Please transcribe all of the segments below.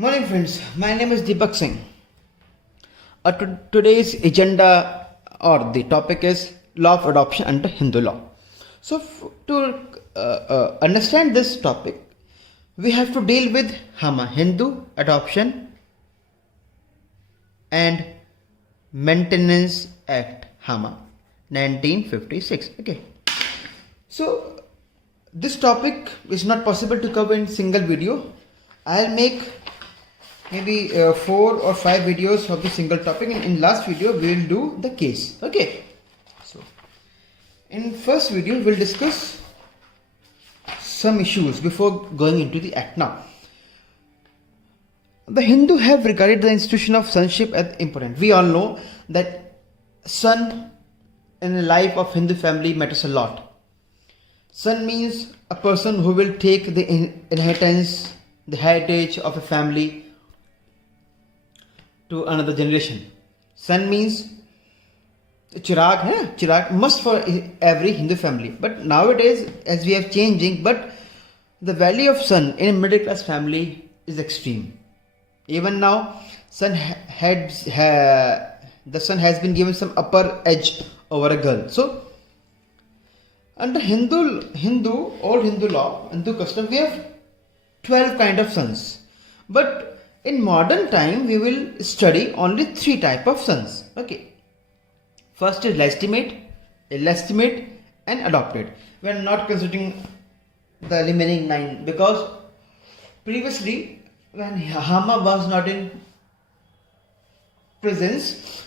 Morning friends, my name is Deepak Singh. Today's agenda or the topic is law of adoption under Hindu law. So to understand this topic, we have to deal with HAMA, Hindu Adoption and Maintenance Act, HAMA 1956. Okay. So this topic is not possible to cover in single video. I'll make maybe 4 or 5 videos of the single topic, and in last video we will do the case. Okay, so in first video we'll discuss some issues before going into the act. Now, the Hindu have regarded the institution of sonship as important. We all know that son in the life of Hindu family matters a lot. Son means a person who will take the inheritance, the heritage of a family to another generation. Son means chirag must for every Hindu family. But nowadays, as we are changing, but the value of son in a middle class family is extreme. Even now, the son has been given some upper edge over a girl. So under old Hindu law, Hindu custom, we have 12 kind of sons. But in modern time, we will study only 3 type of sons. Okay. First is legitimate, illegitimate, and adopted. We are not considering the remaining 9 because previously, when Hama was not in presence,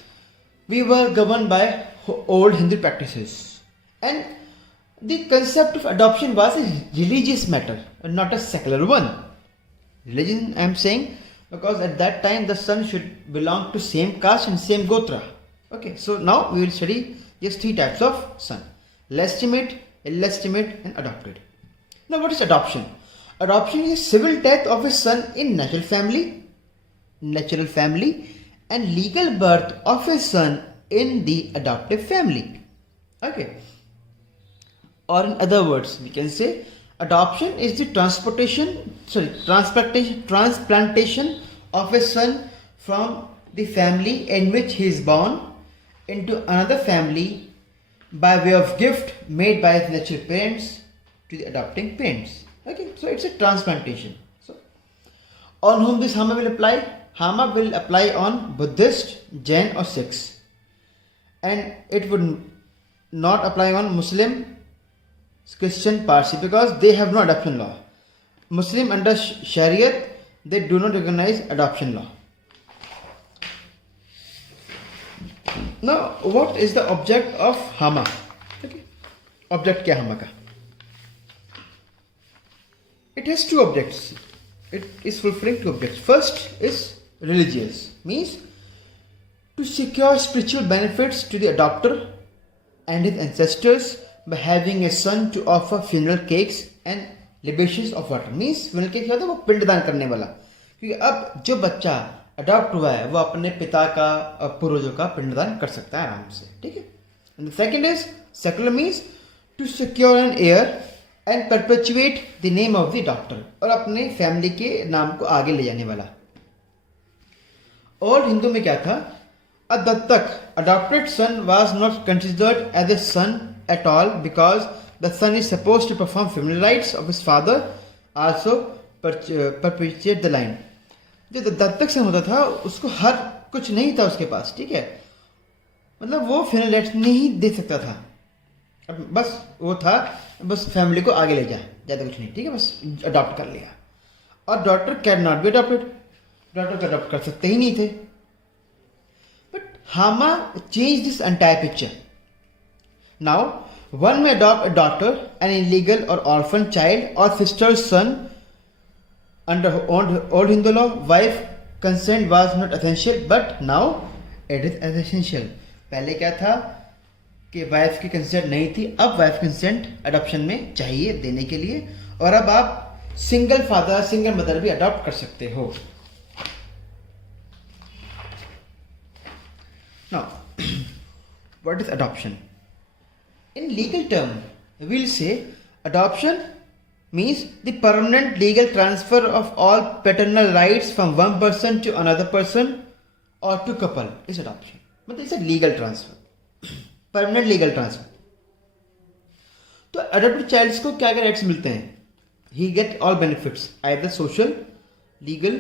we were governed by old Hindu practices, and the concept of adoption was a religious matter, not a secular one. Religion, I am saying, because at that time the son should belong to same caste and same gotra. Okay, so now we will study just 3 types of son: legitimate, illegitimate, and adopted. Now, what is adoption? Adoption is civil death of a son in natural family, and legal birth of a son in the adoptive family. Okay. Or in other words, we can say adoption is the transplantation of a son from the family in which he is born into another family by way of gift made by his natural parents to the adopting parents. Okay, so it's a transplantation. So, on whom this Hama will apply? Hama will apply on Buddhist, Jain, or Sikhs, and it would not apply on Muslim, Christian, Parsi, because they have no adoption law. Muslim under Shariat, they do not recognize adoption law. Now, what is the object of Hama? Okay. Object kya Hama ka? It has 2 objects. It is fulfilling 2 objects. First is religious, means to secure spiritual benefits to the adopter and his ancestors by having a son to offer funeral cakes and libations of water. Means funeral cake क्या होता है? वो पिंडदान करने वाला, क्योंकि अब जो बच्चा अडॉप्ट हुआ है वो अपने पिता का और पूर्वजों का पिंडदान कर सकता है आराम से. ठीक है. And the second is secular, means to secure an heir and perpetuate the name of the adopter, और अपने फैमिली के नाम को आगे ले जाने वाला. ओल्ड हिंदू में क्या था? A dattak, adopted son, was not considered as a son at all because the son is supposed to perform family rites of his father, also perpetuate the line. जो दत्तक से होता था उसको हर कुछ नहीं था उसके पास. ठीक है, मतलब वो family rites नहीं दे सकता था. अब बस वो था, बस फैमिली को आगे ले जाए, ज़्यादा कुछ नहीं. ठीक है, बस अडॉप्ट कर लिया. और daughter can not be adopted, daughter को अडॉप्ट कर सकते ही नहीं थे. Hama changed this entire picture. Now, one may adopt a daughter, an illegal or orphan child, or sister's son. Under old Hindu law, wife consent was not essential, but now it is essential. पहले क्या था कि wife की consent नहीं थी, अब wife consent adoption में चाहिए देने के लिए, और अब आप सिंगल फादर, सिंगल मदर भी अडॉप्ट कर सकते हो. Now, what is adoption? In legal term, we will say adoption means the permanent legal transfer of all paternal rights from one person to another person or to couple is adoption. मतलब इसे legal transfer, permanent legal transfer. तो adopted child को क्या क्या rights मिलते हैं? He get all benefits, either social, legal,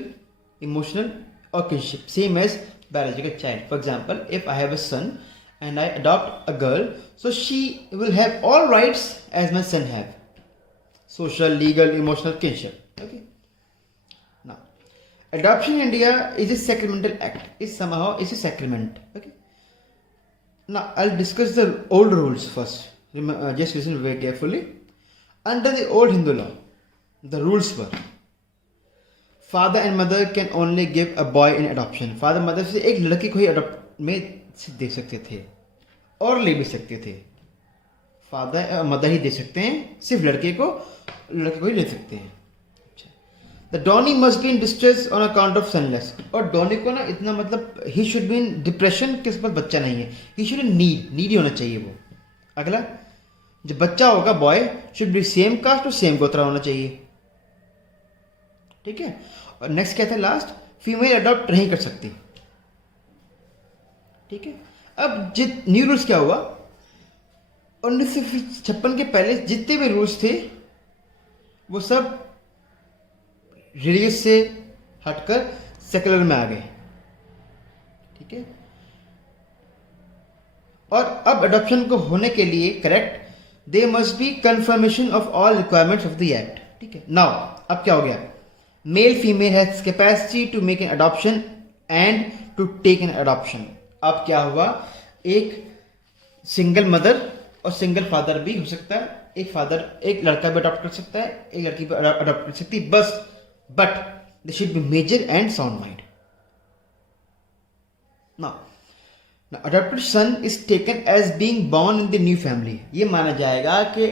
emotional or kinship, same as biological child. For example, if I have a son and I adopt a girl, so she will have all rights as my son have. Social, legal, emotional, kinship. Okay. Now, adoption in India is a sacramental act. Is somehow is a sacrament. Okay. Now, I'll discuss the old rules first. Just listen very carefully. Under the old Hindu law, the rules were: father and mother can only give a boy in adoption. Father mother से एक लड़के को ही adopt में दे सकते थे और ले भी सकते थे. फादर मदर ही दे सकते हैं, सिर्फ लड़के को ही ले सकते हैं. The Donny must be in distress on account of sunless. और डॉनी को ना इतना मतलब he should be in depression किस पर बच्चा नहीं है. ही शुड नीड होना चाहिए वो. अगला, जब बच्चा होगा boy should be same caste और सेम गोत्रा होना चाहिए. ठीक है. और नेक्स्ट क्या था लास्ट, फीमेल अडॉप्ट नहीं कर सकती. ठीक है. अब न्यू रूल्स क्या हुआ, 1956 के पहले जितने भी रूल्स थे वो सब रिलीजियस से हटकर सेकुलर में आ गए. ठीक है. और अब अडॉप्शन को होने के लिए correct they must be confirmation of all requirements of the act. ठीक है. नाउ अब क्या हो गया, male female has capacity to make an adoption and to take an adoption. अब क्या हुआ, एक सिंगल मदर और सिंगल फादर भी हो सकता है. एक लड़का भी अडॉप्ट कर सकता है, एक लड़की भी अडॉप्ट कर सकती है, but they should be major and sound mind. Now adopted son is taken as being born in the new family. ये माना जाएगा कि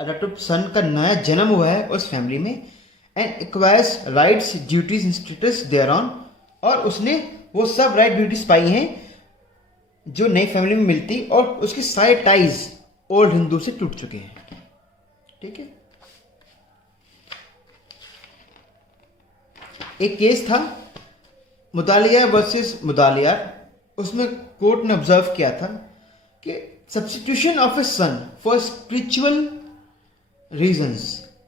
अडॉप्टेड सन का नया जन्म हुआ है उस फैमिली में and acquires rights duties and status there on. और उसने वो सब राइट ड्यूटीज पाई हैं जो नई फैमिली में मिलती, और उसके सारे टाइज ओल्ड हिंदू से टूट चुके हैं. ठीक है. एक केस था मुदालिया वर्सेस मुदालियार. उसमें कोर्ट ने ऑब्जर्व किया था कि substitution of a son for spiritual reasons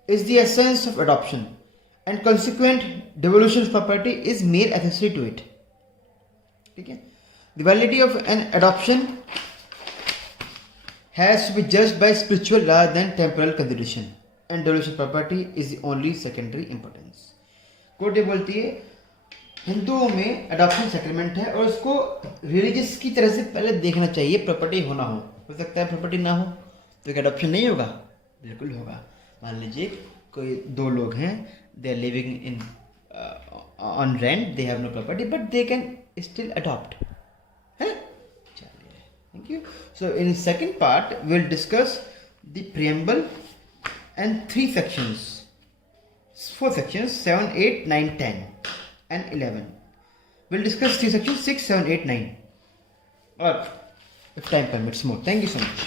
is the essence of adoption and consequent devolution of property is mere accessory to it. ठीक है. The validity of an adoption has to be judged by spiritual rather than temporal consideration, and devolution of property is the only secondary importance. Court ये बोलती है हिंदुओं में adoption सेक्रेमेंट है और उसको रिलीजियस की तरह से पहले देखना चाहिए. प्रॉपर्टी होना हो सकता है प्रॉपर्टी ना हो तो क्या अडॉप्शन नहीं होगा? बिल्कुल होगा. मान लीजिए कोई दो लोग हैं, they are living in on rent, they have no property but they can still adopt. Thank you. So in second part we'll discuss the preamble and 3 sections, 4 sections, 7, 8, 9, 10 and 11. We'll discuss 3 sections, 6, 7, 8, 9 or if time permits more. Thank you so much.